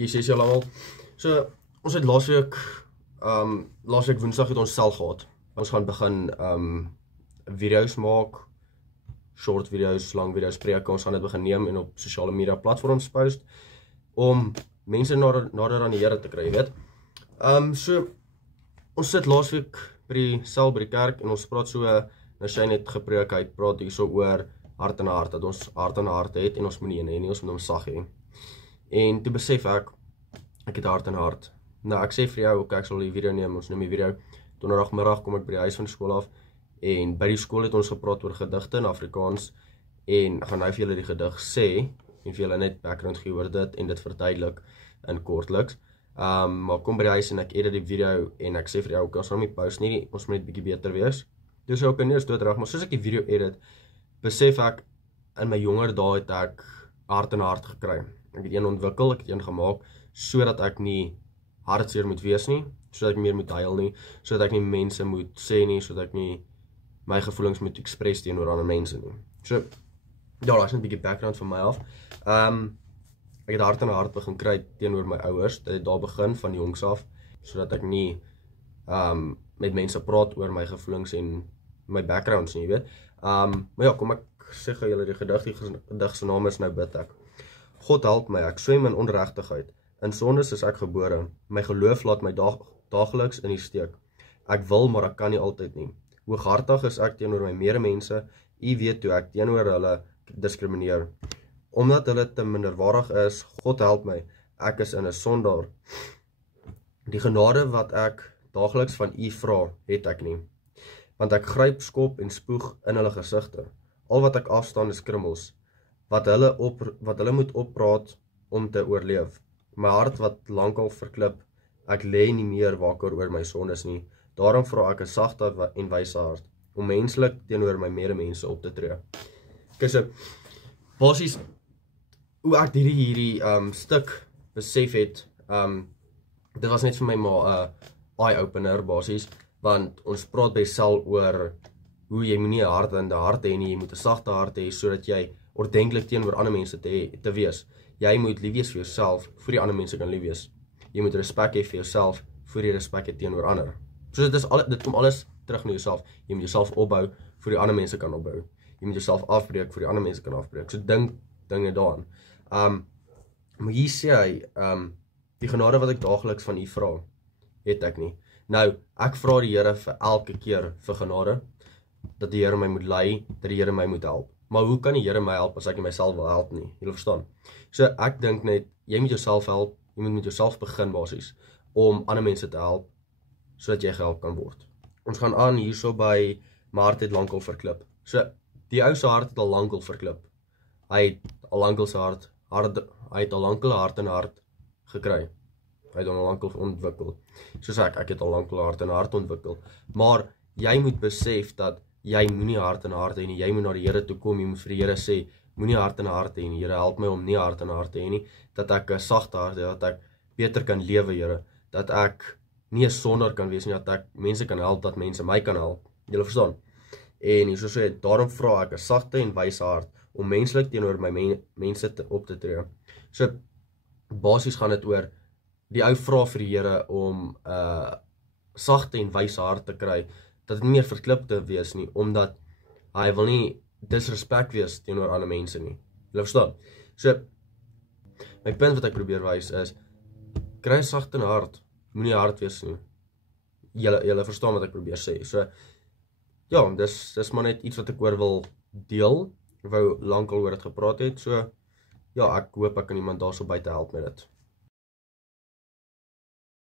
Jy sê julle almal. So ons het laasweek Woensdag het ons sel gehad. Ons gaan begin video's maak, short video's, lang video's, preke. Ons gaan dit begin neem en op sosiale media platforms post om mense nader aan die Here te kry, jy weet. So ons sit laasweek by die sel by die kerk en ons praat so, nou sy net gepreek, hy praat hier so oor hart en hart, dat ons hart en hart het en ons moet nie hê nie, ons moet hom sag hê. En toe besef ek het hart en hart. Nou ek sê vir jou, ok, ek sal die video neem, ons neem die video. Donderdagmiddag kom ek by die huis van die skool af en by die skool het ons gepraat oor gedigte in Afrikaans en ek gaan nou vir julle die gedig sê en vir julle net background gee oor dit en dit verduidelik in kortliks. Maar kom by die huis en ek edit die video en ek sê vir jou, ok, ons gaan nie post nie, ons moet net bietjie beter wees. Dus ook nie is doodreg, maar soos ek die video edit, besef ek in my jonger dae het ek hart en hart gekry. Ek het een ontwikkel, ek het een gemaak sodat ek nie hartseer moet wees nie, sodat ek meer moet huil nie, sodat ek nie mense moet sê nie, sodat ek nie my gevoelens moet express teenoor ander mense nie. So, ja, dat is net 'n bietjie background van my af. Ek het hart en hart begin kry teenoor my ouers, dit het daar begin van jongs af, sodat ek nie met mense praat oor my gevoelens en my backgrounds nie, jy weet. Maar ja, kom ek sê gou julle die gedig se naam is nou bid ek. God help my, ek swem in onregtigheid. In sondes is ek gebore. My geloof laat my daagliks in die steek. Ek wil, maar ek kan nie altyd nie. Hooghartig is ek teenoor my medemense. U weet hoe ek teenoor hulle diskrimineer. Omdat hulle te minderwaardig is, God help my, ek is in 'n sondaar. Die genade wat ek daagliks van u vra, het ek nie. Want ek gryp, skop en spoeg in hulle gesigte. Al wat ek afstaan is krummels, wat hulle moet oppraat om te oorleef. My hart wat lankal verklip, ek lê nie meer wakker oor my sondes nie. Daarom vra ek 'n sagte en wyse hart, om menslik teenoor my medemense op te tree. Kyk so, basies, hoe ek hierdie stuk besef het, dit was net vir my maar eye-opener basies, want ons praat by sel oor hoe jy moet nie 'n hart in die hart hê nie, jy moet 'n sagte hart hê, sodat jy ordentlik teenoor ander mense te wees. Jy moet lief wees vir jouself, voor die ander mense kan lief wees. Jy moet respek hê vir jouself, voor jy respek het teenoor ander. So dit kom alles terug na jouself. Jy moet jouself opbou, voor die ander mense kan opbou. Jy moet jouself afbreek, voor die ander mense kan afbreek. So dink dinge daaraan. Maar hier sê hy, die genade wat ek daagliks van u vra, het ek nie. Nou, ek vra die Here vir elke keer vir genade, dat die Here my moet lei, dat die Here my moet help. Maar hoe kan die Here my help as ek nie myself wil help nie? Julle verstaan? So ek dink net, jy moet jouself help, jy moet met jouself begin basies, om ander mense te help, sodat jy gehelp kan word. Ons gaan aan hierso by, my hart het lankal verklip. So, die ou se hart het al lankal verklip. Hy het al lankal sy hy het al lankal hart en hart gekry. Hy het al lankal ontwikkel. Soos ek het al lankal hart en hart ontwikkel. Maar jy moet besef dat jy moenie hart en hart hê nie, jy moet na die Here toe kom, jy moet vir die Here sê, moenie hart en hart hê nie, Here help my om nie hart en hart te hê nie, dat ek 'n sagte hart het, dat ek beter kan lewe, Here, dat ek nie 'n sondaar kan wees nie, dat ek mense kan help, dat mense my kan help, julle verstaan? En hier soos sê, daarom vra ek 'n sagte en wyse hart, om menslik teenoor my mense op te tree. So, basies gaan dit oor, die ou vra vir die Here om sagte en wyse hart te kry, dat het nie meer verklip te wees nie, omdat hy wil nie disrespek wees teenoor ander mense nie. Julle verstaan? So, my punt wat ek probeer wys is, kry 'n sagte hart, moenie hard wees nie. Julle verstaan wat ek probeer sê. So, ja, dis maar net iets wat ek oor wil deel, ek wou lankal oor dit gepraat het, so, ja, ek hoop ek kan iemand daarso buite help met dit.